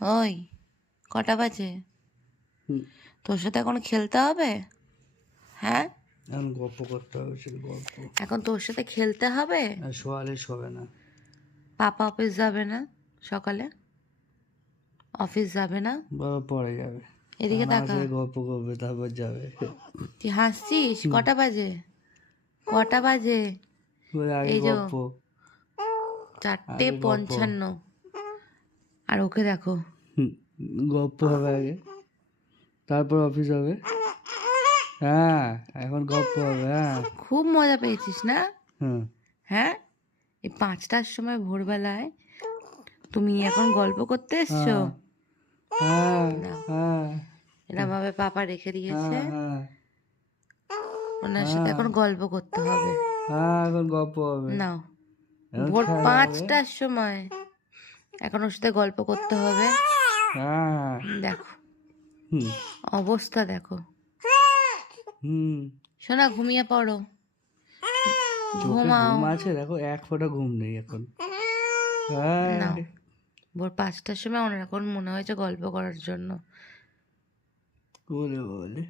ওই কটা বাজে? তোর সাথে এখন খেলতে হবে? হ্যাঁ, এখন গল্প করতে হবে, শুধু গল্প। এখন তোর সাথে খেলতে হবে। আর শোয়ালে শোবে না। পাপা অফিস যাবে না সকালে? অফিস যাবে না? বাবা পরে যাবে, এদিকে আমার তাকা। সাথে গল্প করবে, তারপর যাবে। তুই হাসছিস? কটা বাজে? কটা বাজে? বলে আগে এই যে গল্প, 4:55। আর ওকে দেখো। গল্প হবে আগে, তারপর অফিস হবে। হ্যাঁ, এখন গল্প হবে। হ্যাঁ খুব মজা পেয়েছিস না? হুম হ্যাঁ, এই 5টার সময় ভোরবেলায় তুমি এখন গল্প করতে এসছো? হ্যাঁ নাও, হ্যাঁ এরম ভাবে পাপা রেখে দিয়েছে। হ্যাঁ হ্যাঁ ওনার সাথে এখন গল্প করতে হবে। হ্যাঁ, এখন গল্প হবে। নাও, এখন ভোর খেলা হবে। 5টার সময় এখন ওর সাথে গল্প করতে হবে। হ্যাঁ দেখো হুম অবস্থা, দেখো। হুম শোনা, ঘুমিয়ে পড়ো, চোখে ঘুমাও। ঘুম আছে, দেখো এক ফোঁটা ঘুম নেই এখন। হ্যাঁ নাও, ভোর 5টার সময় ওনার এখন মনে হয়েছে গল্প করার জন্য। বলে বলে